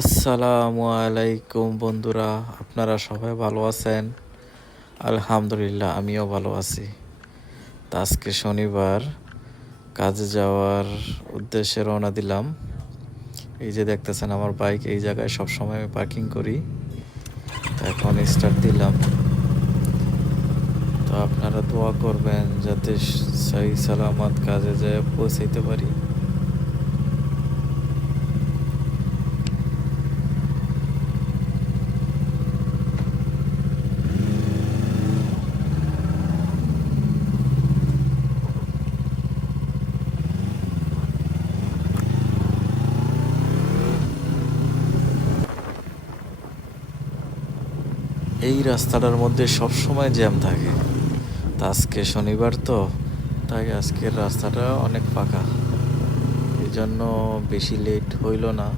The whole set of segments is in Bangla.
আসসালামু আলাইকুম বন্ধুরা, আপনারা সবাই ভালো আছেন? আলহামদুলিল্লাহ, আমিও ভালো আছি। তা আজকে শনিবার, কাজে যাওয়ার উদ্দেশ্যে রওনা দিলাম। এই যে দেখতেছেন আমার বাইক, এই জায়গায় সবসময় আমি পার্কিং করি। তো এখন স্টার্ট দিলাম। তো আপনারা দোয়া করবেন যাতে সহি সালামত কাজে যেয়ে পৌঁছাইতে পারি। এই রাস্তাটার মধ্যে সবসময় জ্যাম থাকে। তা আজকে শনিবার তো, তাই আজকের রাস্তাটা অনেক ফাঁকা, এই জন্য বেশি লেট হইল না।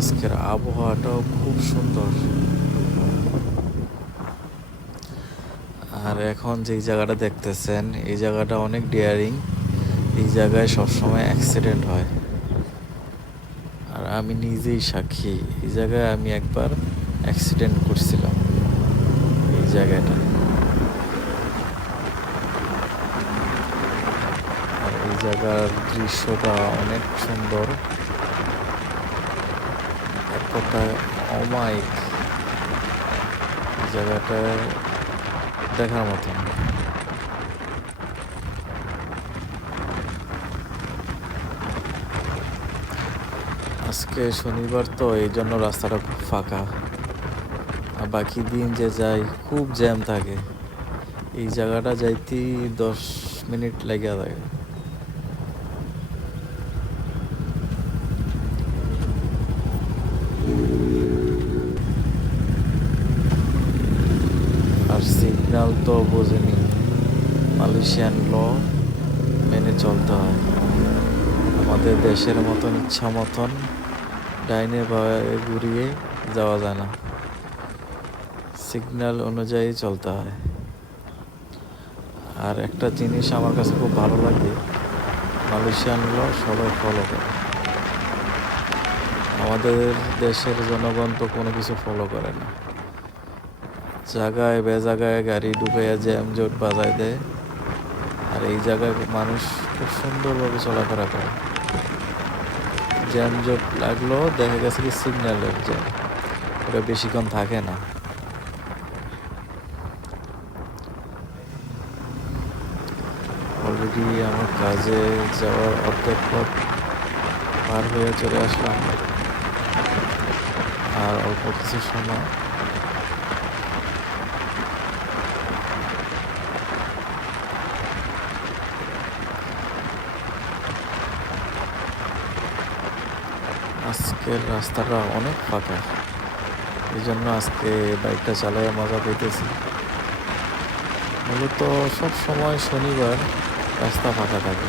আজকের আবহাওয়াটাও খুব সুন্দর। আর এখন যেই জায়গাটা দেখতেছেন, এই জায়গাটা অনেক ডেয়ারিং। এই জায়গায় সবসময় অ্যাক্সিডেন্ট হয়, আর আমি নিজেই সাক্ষী। এই জায়গায় আমি একবার অ্যাক্সিডেন্ট করছিলাম এই জায়গাটা। আর এই জায়গার দৃশ্যটা অনেক সুন্দর, এক কথায় অমায়িক। এই জায়গাটা দেখার মতন। আজকে শনিবার তো, এই জন্য রাস্তাটা খুব ফাঁকা। আর বাকি দিন যে যাই, খুব জ্যাম থাকে। এই জায়গাটা যাইতেই 10 মিনিট লেগে যায়। আর সিগন্যাল তো বোঝেনি, মালয়েশিয়ান ল মেনে চলতে হয়। আমাদের দেশের মতন ইচ্ছা মতন ডাইনে বাঁয়ে ঘুরিয়ে যাওয়া যায় না, সিগন্যাল অনুযায়ী চলতে হয়। আর একটা জিনিস আমার কাছে খুব ভালো লাগে, মালয়েশিয়ান ল সবাই ফলো করে। আমাদের দেশের জনগণ তো কোনো কিছু ফলো করে না, জায়গায় বেজায়গায় গাড়ি ঢুকাইয়া জ্যাম জট বাজায় দেয়। আর এই জায়গায় মানুষ খুব সুন্দরভাবে চলাফেরা করে। জ্যাম জট লাগলো, দেখা গেছে কি সিগন্যালের জ্যাম, ওটা বেশিক্ষণ থাকে না। অলরেডি আমার কাজে যাওয়ার অর্ধেক পথ পার হয়ে চলে আসলাম, আর অল্প কিছু সময়। আজকের রাস্তাটা অনেক ফাঁকা, এই জন্য আজকে বাইকটা চালায় মজা পেতেছি। মূলত সব সময় শনিবার রাস্তা ফাঁকা থাকে।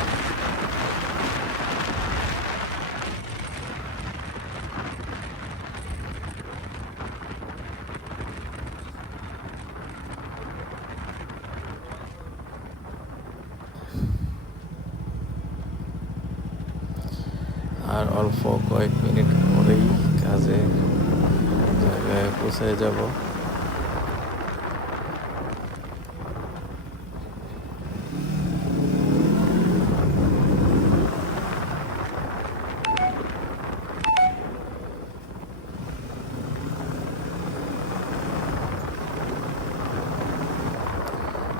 আর অল্প কয়েক মিনিট পরেই কাজে জায়গায় পৌঁছে যাব।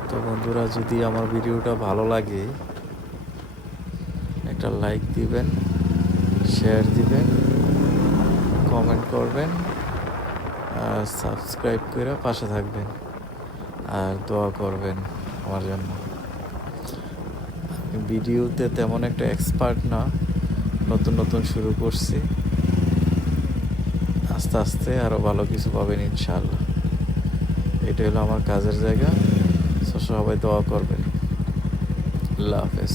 তো বন্ধুরা, যদি আমার ভিডিওটা ভালো লাগে, একটা লাইক দিবেন, শেয়ার দিবেন, কমেন্ট করবেন, আর সাবস্ক্রাইব করে পাশে থাকবেন, আর দোয়া করবেন আমার জন্য। আমি ভিডিওতে তেমন একটা এক্সপার্ট না, নতুন নতুন শুরু করছি। আস্তে আস্তে আরও ভালো কিছু পাবেন ইনশাআল্লাহ। এটা হলো আমার কাজের জায়গা, সবাই দোয়া করবেন। আল্লাহ হাফেজ।